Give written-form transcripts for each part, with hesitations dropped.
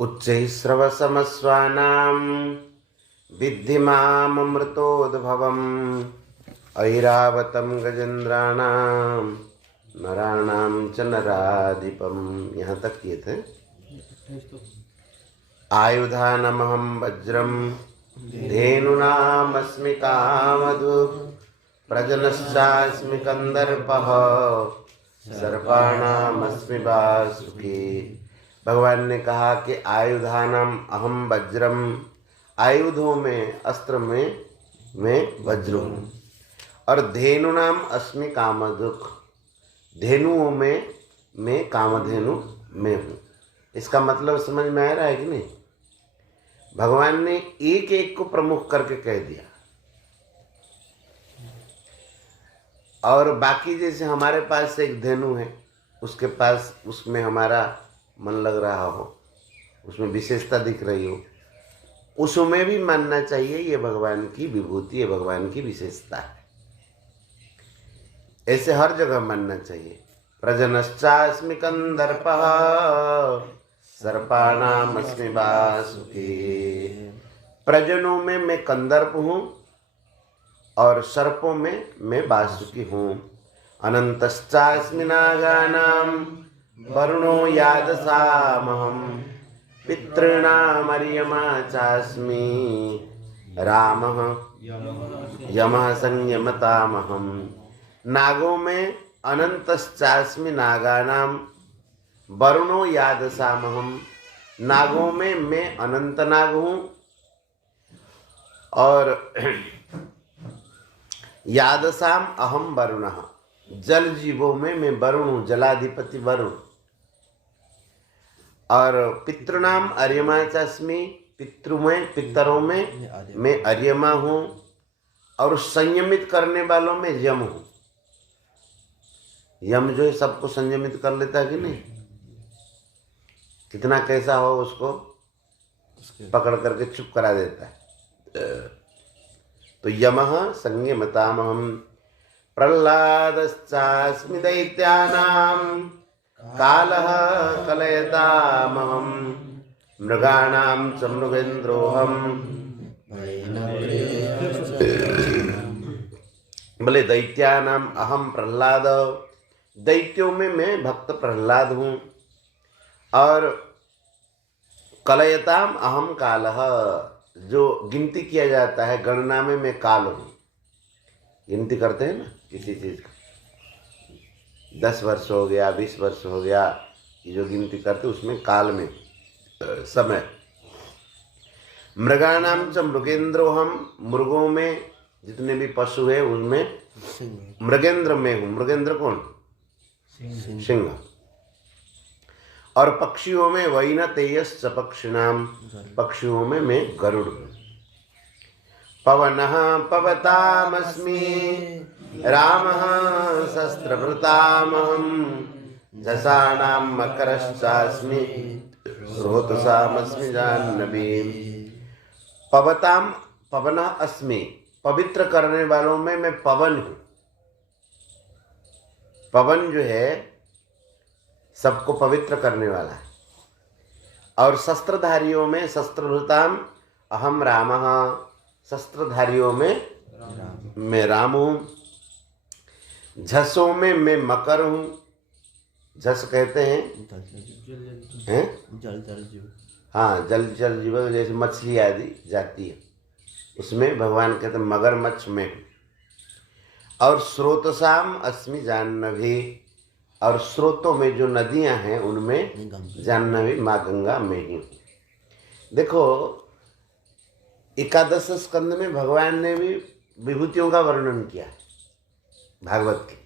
उच्चैःश्रवसमस्वानां विद्धि माममृतोद्भवम् ऐरावतं गजेन्द्राणां नराणां च नराधिपम्। यहाँ तक किए थे। आयुधानमहं वज्रं धेनूनामस्मि कामधुक् प्रजनश्चास्मि कंदर्पः सर्पाणामस्मि वासुकी। भगवान ने कहा कि आयुधानाम अहम वज्रम, आयुधों में अस्त्र में मैं वज्र हूँ। और धेनुनाम अस्मि कामधुक्, धेनुओं में मैं कामधेनु में हूँ। इसका मतलब समझ में आ रहा है कि नहीं? भगवान ने एक एक को प्रमुख करके कह दिया। और बाकी जैसे हमारे पास एक धेनु है, उसके पास उसमें हमारा मन लग रहा हो, उसमें विशेषता दिख रही हो, उसमें भी मानना चाहिए ये भगवान की विभूति है, भगवान की विशेषता है। ऐसे हर जगह मानना चाहिए। प्रजनश्चास्मि कंदर्पः सर्पाणामस्मि वासुकी। प्रजनों में मैं कंदर्प हूँ और सर्पों में मैं वासुकी हूँ। अनंतश्चास्मि नागानां वरुणो यादसामहं पितॄणामर्यमा चास्मि रामः यमः संयमतामहं। नागों में अनंतश्चास्मि नागानां वरुणो यादसामहं, नागों में मैं अनंत नाग हूँ और यादसाम अहम वरुणः, जल जीवों में मैं वरुण हूँ, जलाधिपति वरुण। और पितृनाम अर्यमा चास्मि, पितरों में मैं अर्यमा हूँ। और संयमित करने वालों में यम हूँ। यम जो है सबको संयमित कर लेता है कि नहीं? कितना कैसा हो उसको पकड़ करके चुप करा देता है। तो यमः संयमतामहं। प्रह्लादश्चास्मि दैत्यानां कालः कलयतामहं मृगाणां च मृगेन्द्रोऽहं। बोले दैत्यानां अहम प्रह्लाद, दैत्यों में मैं भक्त प्रह्लाद हूँ। और कलयताम अहम कालः, जो गिनती किया जाता है गणना में मैं काल हूँ। गिनती करते हैं ना किसी चीज का, 10 वर्ष हो गया, 20 वर्ष हो गया, ये जो गिनती करते उसमें काल में समय। मृगाणाम च मृगेन्द्रोऽहं, मृगों में जितने भी पशु है उनमें मृगेंद्र में हूँ। मृगेंद्र कौन? सिंह। और पक्षियों में वैनतेयश्च पक्षिणाम, पक्षियों में मैं गरुड़ हूँ। पवनः पवतामस्मि रामः शस्त्रभृतामहं झषाणां मकरश्चास्मि स्रोतसामस्मि जाह्नवी। पवताम पवनः अस्मि, पवित्र करने वालों में मैं पवन हूँ। पवन जो है सबको पवित्र करने वाला है। और शस्त्रधारियों में शस्त्रभृताम अहम रामः, शस्त्रधारियों में मैं राम हूँ। झसों में मैं मकर हूँ। झस कहते हैं जल जीव। हाँ, जल जीव, जैसे मछली आदि जाती है, उसमें भगवान कहते हैं मगरमच्छ में हूँ। और स्रोतसाम अस्मि जाह्नवी, और स्रोतों में जो नदियां हैं उनमें जाह्नवी माँ गंगा में ही। देखो 11 स्कंद में भगवान ने भी विभूतियों का वर्णन किया भागवत के।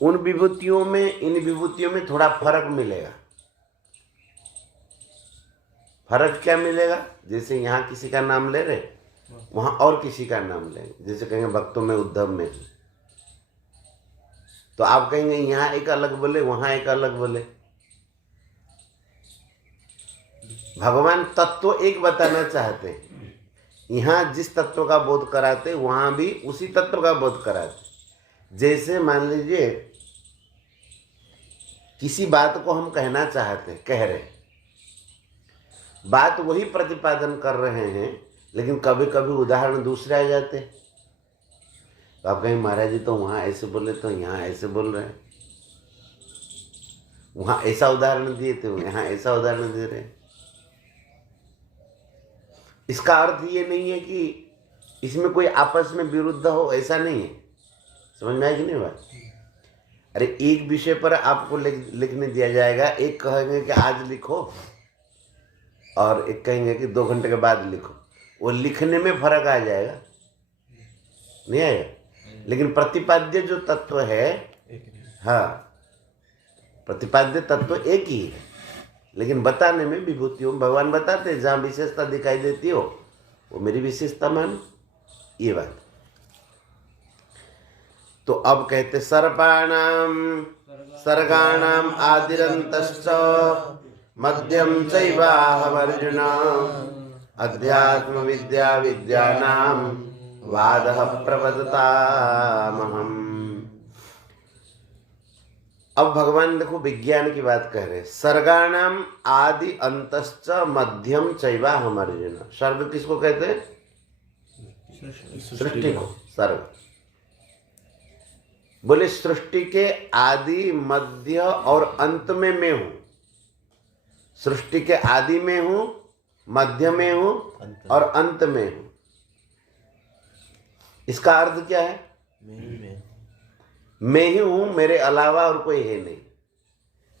उन विभूतियों में, इन विभूतियों में थोड़ा फर्क मिलेगा। फर्क क्या मिलेगा? जैसे यहाँ किसी का नाम ले रहे, वहां और किसी का नाम लेंगे। जैसे कहेंगे भक्तों में उद्धव में, तो आप कहेंगे यहाँ एक अलग बोले, वहां एक अलग बोले। भगवान तत्व एक बताना चाहते हैं। यहाँ जिस तत्व का बोध कराते वहां भी उसी तत्व का बोध कराते। जैसे मान लीजिए किसी बात को हम कहना चाहते हैं, कह रहे हैं, बात वही प्रतिपादन कर रहे हैं, लेकिन कभी कभी उदाहरण दूसरे आ जाते हैं। तो आप कहें महाराज जी तो वहाँ ऐसे बोले, तो यहाँ ऐसे बोल रहे हैं, वहाँ ऐसा उदाहरण दिए थे, यहाँ ऐसा उदाहरण दे रहे हैं। इसका अर्थ ये नहीं है कि इसमें कोई आपस में विरुद्ध हो, ऐसा नहीं है। समझ में आई कि नहीं बात? अरे एक विषय पर आपको लिखने दिया जाएगा, एक कहेंगे कि आज लिखो और एक कहेंगे कि 2 घंटे के बाद लिखो, वो लिखने में फर्क आ जाएगा, नहीं आएगा? लेकिन प्रतिपाद्य जो तत्व है, हाँ, प्रतिपाद्य तत्व एक ही है, लेकिन बताने में विभूति हो। भगवान बताते हैं जहाँ विशेषता दिखाई देती हो वो मेरी विशेषता मानो, ये बात। तो अब कहते सर्पाणाम सर्गाणाम आदिरंतश्च मध्यम चैवाहमर्जुन अध्यात्म विद्या विद्यानां वादः प्रवदतामहम्। अब भगवान देखो विज्ञान की बात कह रहे हैं। सर्गाणाम आदि अंतश्च मध्यम चैवाहमर्जुन। सर्ग किसको कहते हैं? सृष्टि को सर्ग। बोले सृष्टि के आदि मध्य और अंत में मैं हूं। सृष्टि के आदि में हूं, मध्य में हूं और अंत में हूं। इसका अर्थ क्या है? मैं ही हूं, मेरे अलावा और कोई है नहीं।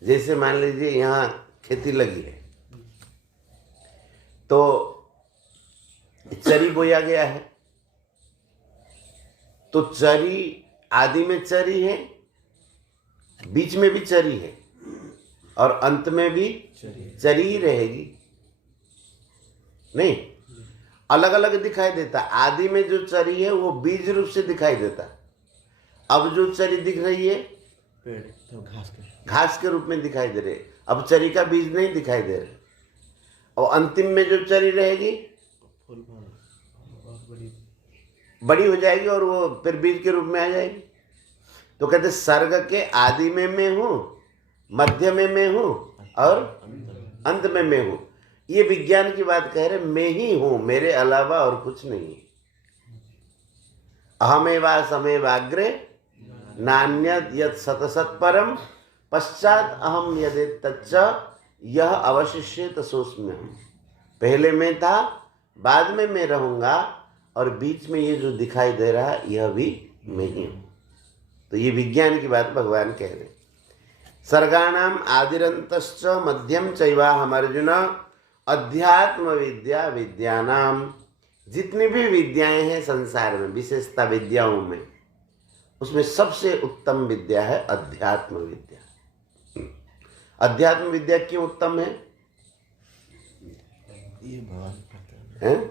जैसे मान लीजिए यहां खेती लगी है तो चरी बोया गया है, तो चरी आदि में चरी है, बीच में भी चरी है और अंत में भी चरी ही रहेगी। नहीं, अलग अलग दिखाई देता। आदि में जो चरी है वो बीज रूप से दिखाई देता। अब जो चरी दिख रही है पेड़ तो घास के रूप में दिखाई दे रहे। अब चरी का बीज नहीं दिखाई दे रहा। और अंतिम में जो चरी रहेगी बड़ी हो जाएगी और वो फिर बीज के रूप में आ जाएगी। तो कहते सर्ग के आदि में मैं हूं, मध्य में मैं हूं और अंत में मैं हूं। ये विज्ञान की बात कह रहे, मैं ही हूं, मेरे अलावा और कुछ नहीं। अहमेवा समेवाग्रे नान्यद यत् सतसत् परम पश्चात अहम यदेत तच्च यह अवशिष्येत सोऽस्म्यहम्। पहले मैं था, बाद में मैं रहूंगा और बीच में ये जो दिखाई दे रहा है यह भी मैं ही हूं। तो ये विज्ञान की बात भगवान कह रहे। सर्गाणाम आदिरंतश्च मध्यम चैवाहमर्जुन अध्यात्म विद्या विद्यानाम। जितनी भी विद्याएं हैं संसार में, विशेषता विद्याओं में, उसमें सबसे उत्तम विद्या है अध्यात्म विद्या। अध्यात्म विद्या क्यों उत्तम है? हैं?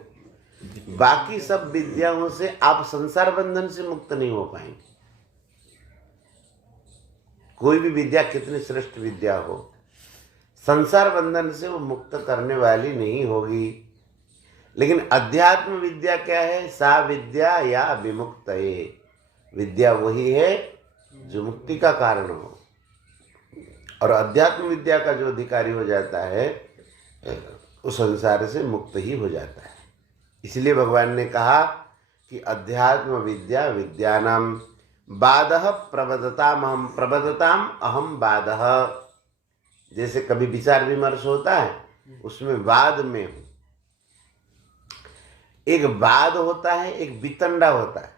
बाकी सब विद्याओं से आप संसार बंधन से मुक्त नहीं हो पाएंगे। कोई भी विद्या कितनी श्रेष्ठ विद्या हो, संसार बंधन से वो मुक्त करने वाली नहीं होगी। लेकिन अध्यात्म विद्या क्या है? सा विद्या या विमुक्त है। विद्या वही है जो मुक्ति का कारण हो। और अध्यात्म विद्या का जो अधिकारी हो जाता है वो संसार से मुक्त ही हो जाता है। इसलिए भगवान ने कहा कि अध्यात्म विद्या विद्यानाम बादः प्रबदताम अहम। प्रबदताम अहम बादः। जैसे कभी विचार विमर्श होता है, उसमें वाद में हूं। एक वाद होता है, एक वितंडा होता है।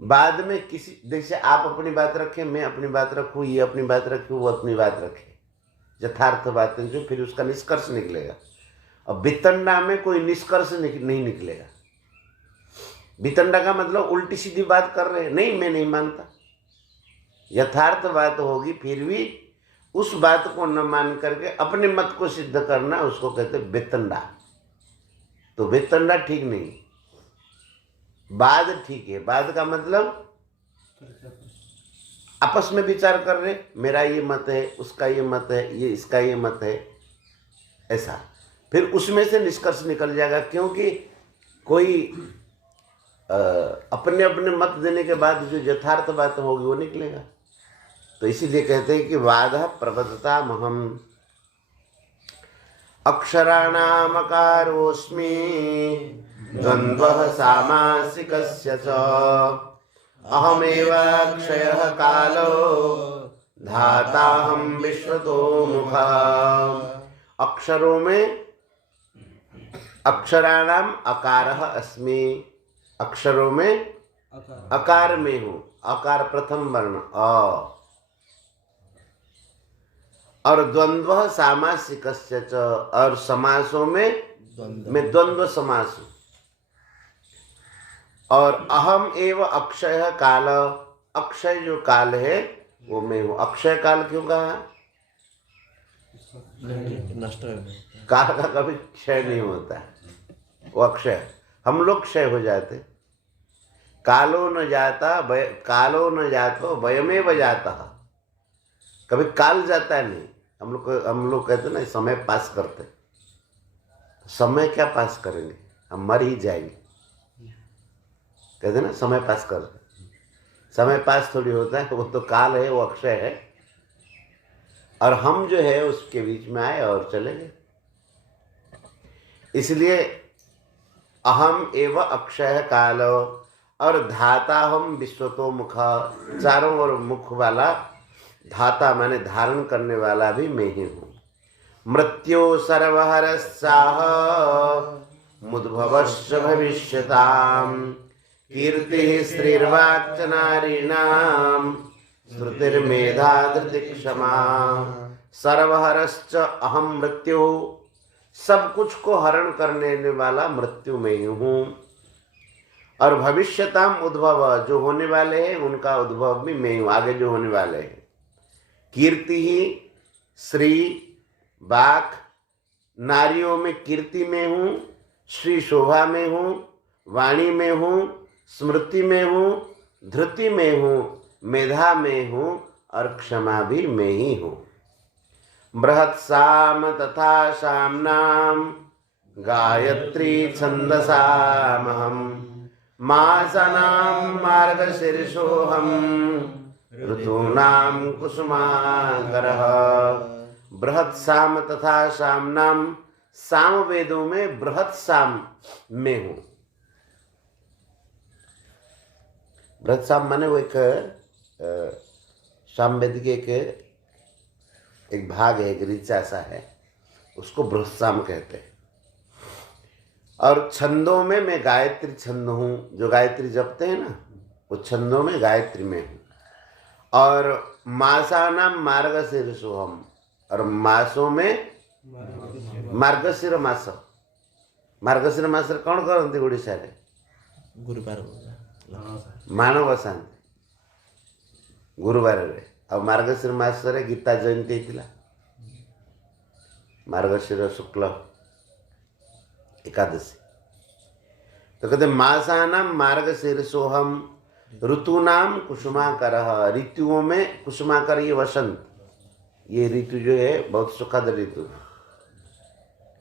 बाद में किसी, जैसे आप अपनी बात रखें, मैं अपनी बात रखूं, ये अपनी बात रखे, वो अपनी बात रखे, यथार्थ बातें जो फिर उसका निष्कर्ष निकलेगा। और वितंडा में कोई निष्कर्ष नहीं निकलेगा। वितंडा का मतलब उल्टी सीधी बात कर रहे हैं, नहीं मैं नहीं मानता। यथार्थ बात होगी फिर भी उस बात को न मान करके अपने मत को सिद्ध करना, उसको कहते हैं वितंडा। तो वितंडा ठीक नहीं, वाद ठीक है। वाद का मतलब आपस में विचार कर रहे, मेरा ये मत है, उसका ये मत है, ये इसका ये मत है, ऐसा। फिर उसमें से निष्कर्ष निकल जाएगा, क्योंकि कोई अपने अपने मत देने के बाद जो यथार्थ बात होगी वो निकलेगा। तो इसीलिए कहते हैं कि वादः प्रबद्धतामहम् अक्षराणामकारोऽस्मि द्वन्द्वः सामासिकस्य च अहमेव अक्षयः कालो धाताहं विश्वतोमुखः। अक्षरों में अक्षराणाम अकारः अस्मि, अक्षरों में अकार में हूँ, अकार प्रथम वर्ण अ। और द्वंद्व सामासिकस्य च, और समासों में मैं द्वंद्व समास हूँ। और अहम एव अक्षय काल, अक्षय जो काल है वो मैं हूँ। अक्षय काल क्यों कहा? नष्ट काल का कभी क्षय नहीं होता, वो अक्षय। हम लोग क्षय हो जाते। कालो न जाता कालो न जातो वयमेव जाता, कभी काल जाता नहीं। हम लोग कहते ना समय पास करते, समय क्या पास करेंगे, हम मर ही जाएंगे। कहते ना समय पास कर, समय पास थोड़ी होता है, वो तो काल है, वो अक्षय है। और हम जो है उसके बीच में आए और चले गए। इसलिए अहम एव अक्षय काल, और धाता हम विश्वतो मुख, चारों ओर मुख वाला धाता माने धारण करने वाला भी मैं ही हूँ। मृत्यु सर्वहरस्साह मुद्भवश्च भविष्यताम् कीर्तिः श्रीर्वाक्च नारीणाम् श्रुतिर्मेधा धृतिक्षमा। सर्वहरश्च अहम मृत्यु, सब कुछ को हरण करने वाला मृत्यु में ही हूँ। और भविष्यताम उद्भव, जो होने वाले हैं उनका उद्भव भी मैं हूँ, आगे जो होने वाले हैं। कीर्ति ही श्री वाक, नारियों में कीर्ति में हूँ, श्री शोभा में हूँ, वाणी में हूँ, स्मृति में हूँ, धृति में हूँ, मेधा में हूँ, और क्षमा भी मैं ही हूँ। बृहत् साम तथा साम्नाम गायत्री छंदसामहम् मासानां मार्गशीर्षोऽहम् ऋतूनां कुसुमाकरः। बृहत् साम तथा साम्नाम, साम वेदों में बृहत् साम में हूँ। बृहत् साम माने वो एक सामवेद के एक भाग है, एक ऋचा सा है, उसको बृहत् साम कहते हैं। और छंदों में मैं गायत्री छंद हूँ, जो गायत्री जपते हैं ना, वो छंदों में गायत्री में हूँ। और मासानाम मार्गशीर्षोऽहम्, और मासों में मार्गशीर मास। मार्गशीर मास कौन करते ओडिशा रे? गुरुवार मानव शांति गुरुवार रे। और मार्गशीर मास रे गीता जयंती थिला, मार्गशीर शुक्ल एकादशी। तो कहते मासानाम मार्गशीर्षोऽहम् ऋतूनाम कुसुमाकरः। ऋतुओं में कुसुमाकर, ये वसंत, ये ऋतु जो है बहुत सुखद ऋतु है।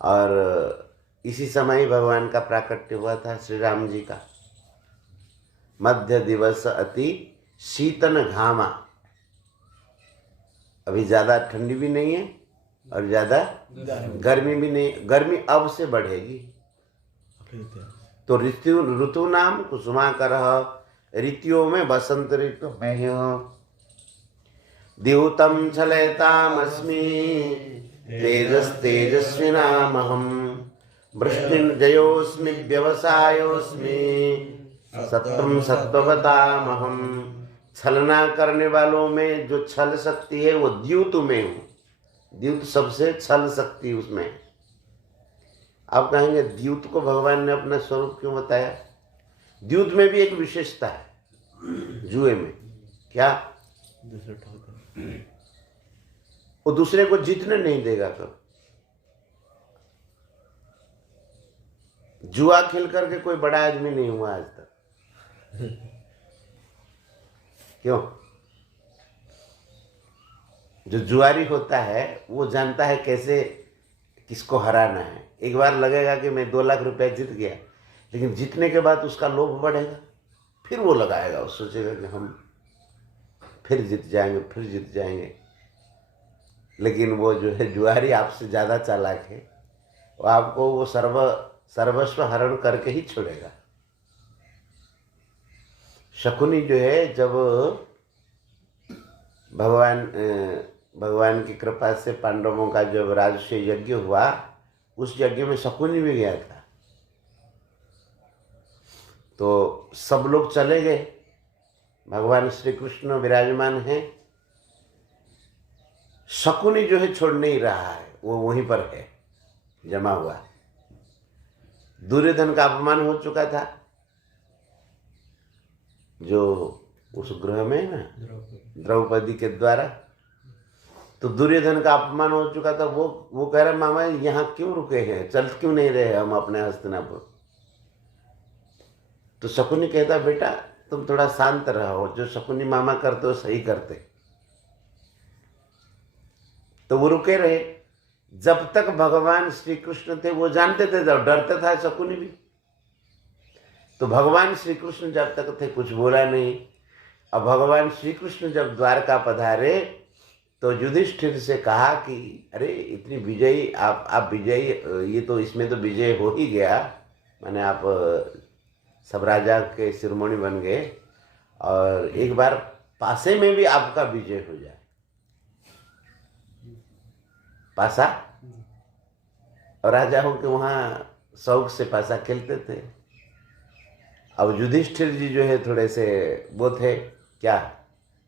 और इसी समय भगवान का प्राकट्य हुआ था, श्री राम जी का। मध्य दिवस अति शीतन घामा, अभी ज़्यादा ठंडी भी नहीं है और ज़्यादा गर्मी भी नहीं, गर्मी अब से बढ़ेगी। तो ऋतु नाम कुसुमाकरः, ऋतुओं में बसंत ऋतु मैं ही हूँ। द्यूतं छलयतामस्मि तेजस्तेजस्विनामहम् वृष्णिर्जयोऽस्मि व्यवसायोऽस्मि सत्वं सत्ववतामहम्। छलना करने वालों में जो छल शक्ति है वो द्यूत में हूँ। द्यूत सबसे छल शक्ति उसमें। आप कहेंगे द्यूत को भगवान ने अपना स्वरूप क्यों बताया? द्यूत में भी एक विशेषता है जुए में। क्या? वो दूसरे को जीतने नहीं देगा। कब जुआ खेल करके कोई बड़ा आदमी नहीं हुआ आज तक। क्यों? जो जुआरी होता है वो जानता है कैसे किसको हराना है। एक बार लगेगा कि मैं 2 लाख रुपया जीत गया, लेकिन जीतने के बाद उसका लोभ बढ़ेगा, फिर वो लगाएगा, वो सोचेगा कि हम फिर जीत जाएंगे, फिर जीत जाएंगे। लेकिन वो जो है जुआरी आपसे ज़्यादा चालाक है, वो आपको वो सर्वस्व हरण करके ही छोड़ेगा। शकुनी जो है, जब भगवान की कृपा से पांडवों का जब राजसूय यज्ञ हुआ, उस यज्ञ में शकुनी भी गया था। तो सब लोग चले गए, भगवान श्री कृष्ण विराजमान हैं, शकुनी जो है छोड़ नहीं रहा है, वो वहीं पर है जमा हुआ। दुर्योधन का अपमान हो चुका था, जो उस गृह में है ना द्रौपदी के द्वारा, तो दुर्योधन का अपमान हो चुका था। वो कह रहे मामा यहाँ क्यों रुके हैं, चल क्यों नहीं रहे हम अपने हस्तिनापुर। तो शकुनी कहता बेटा तुम थोड़ा शांत रहो, जो शकुनी मामा करते हो सही करते। तो वो रुके रहे, जब तक भगवान श्री कृष्ण थे वो जानते थे, जब डरता था शकुनी भी। तो भगवान श्री कृष्ण जब तक थे कुछ बोला नहीं। अब भगवान श्री कृष्ण जब द्वारका पधारे तो युधिष्ठिर से कहा कि अरे इतनी विजयी आप विजयी, ये तो इसमें तो विजय हो ही गया, माने आप सब राजा के शिरोमणि बन गए, और एक बार पासे में भी आपका विजय हो जाए। पासा, और राजाओं के वहाँ शौक से पासा खेलते थे। अब युधिष्ठिर जी जो है थोड़े से वो थे क्या,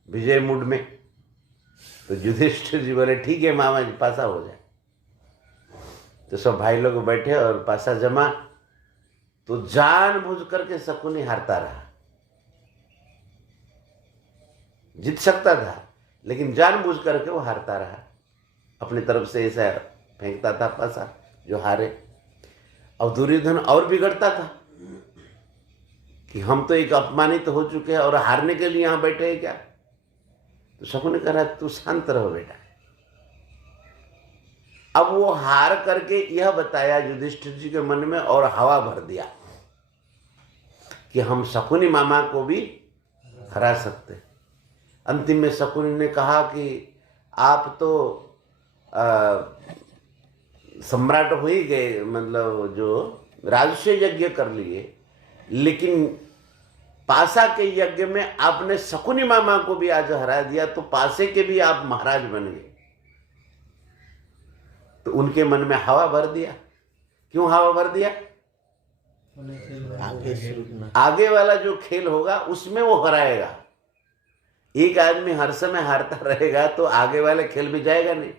विजय मूड में। तो युधिष्ठिर जी बोले ठीक है मामा जी पासा हो जाए। तो सब भाई लोग बैठे और पासा जमा। तो जानबूझ करके शकुनी हारता रहा, जीत सकता था लेकिन जानबूझ करके वो हारता रहा, अपनी तरफ से ऐसा फेंकता था पासा जो हारे। अब दुर्योधन और बिगड़ता था कि हम तो एक अपमानित हो चुके हैं और हारने के लिए यहाँ बैठे हैं क्या। तो शकुनी कह रहा तू शांत रहो बेटा। अब वो हार करके यह बताया युधिष्ठिर जी के मन में और हवा भर दिया कि हम शकुनी मामा को भी हरा सकते। अंतिम में शकुनी ने कहा कि आप तो सम्राट हो ही गए, मतलब जो राजसूय यज्ञ कर लिए, लेकिन पासा के यज्ञ में आपने शकुनी मामा को भी आज हरा दिया, तो पासे के भी आप महाराज बन गए। तो उनके मन में हवा भर दिया। क्यों हवा भर दिया? आगे वाला जो खेल होगा उसमें वो हराएगा। एक आदमी हर समय हारता रहेगा तो आगे वाले खेल में जाएगा नहीं।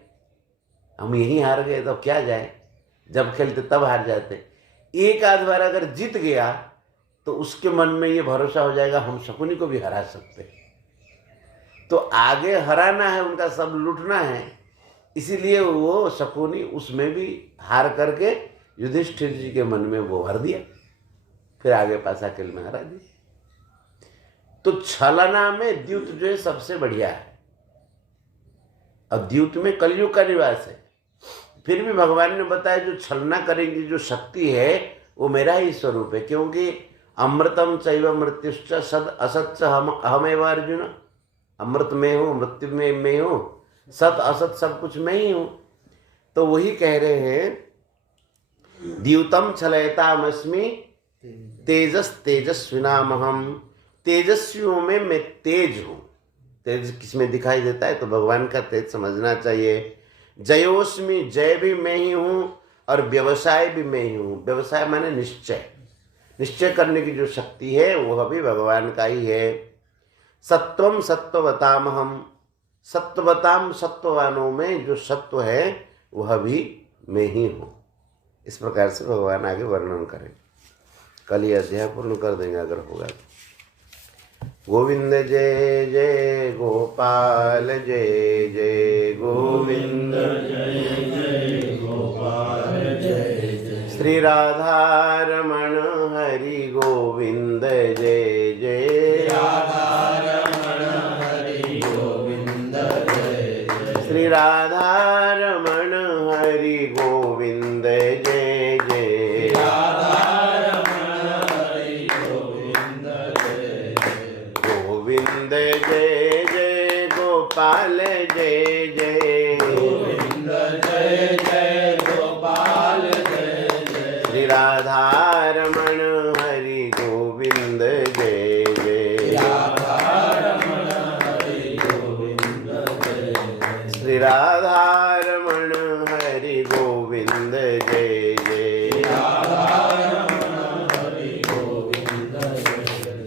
हम यहीं हार गए तो क्या जाए, जब खेलते तब हार जाते। एक आध बार अगर जीत गया तो उसके मन में ये भरोसा हो जाएगा हम शकुनी को भी हरा सकते। तो आगे हराना है, उनका सब लूटना है, इसीलिए वो शकुनी उसमें भी हार करके युधिष्ठिर जी के मन में वो भर दिया, फिर आगे पासा खेल में हरा दिया। तो छलना में द्यूत जो है सबसे बढ़िया है, और द्यूत में कलयुग का निवास है। फिर भी भगवान ने बताया जो छलना करेंगी जो शक्ति है वो मेरा ही स्वरूप है, क्योंकि अमृतम चैव मृत्युश्च सद असत अहमेव अर्जुन। अमृत में हूँ, मृत्यु में मैं हूँ, सत असत सब कुछ मैं ही हूँ। तो वही कह रहे हैं द्यूतम छलयतामस्मि तेजस तेजस्विनामहम। तेजस्वियों में मैं तेज हूँ। तेज किसमें दिखाई देता है? तो भगवान का तेज समझना चाहिए। जयोस्मि, जय भी मैं ही हूँ और व्यवसाय भी मैं ही हूँ। व्यवसाय माने निश्चय, निश्चय करने की जो शक्ति है वह भी भगवान का ही है। सत्वम सत्ववतामहम। सत्ववताम, सत्ववानों में जो सत्व है वह भी मैं ही हूँ। इस प्रकार से भगवान आगे वर्णन करें। कल ये अध्याय पूर्ण कर देंगे अगर होगा तो। गोविंद जय जय गोपाल जय जय गोविंद जय जय गोपाल जय जय। श्री राधा रमण हरि गोविंद जय जय। राधा रमण हरि गोविंद जय जय। श्री राधा रमण हरि गोविंद जय जय। राधा रमण हरि गोविंद जय जय। गोविंद जय जय गोपाल जय जय, गोविंद जय जय गोपाल जय जय, श्री राधा रमण हरि गोविंद जय जय, राधा रमण हरि गोविंद जय जय, श्री राधा रमण हरि गोविंद जय जय, राधा रमण हरि गोविंद जय जय,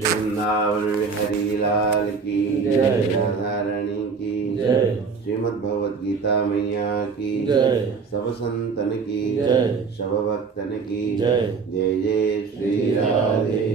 वृंदावन बिहारी लाल की जय, राधा रानी की जय, श्रीमद् भगवद गीता मैया की जय, सब संतन की जय, सब भक्तन की जय, जय जय श्री राधे।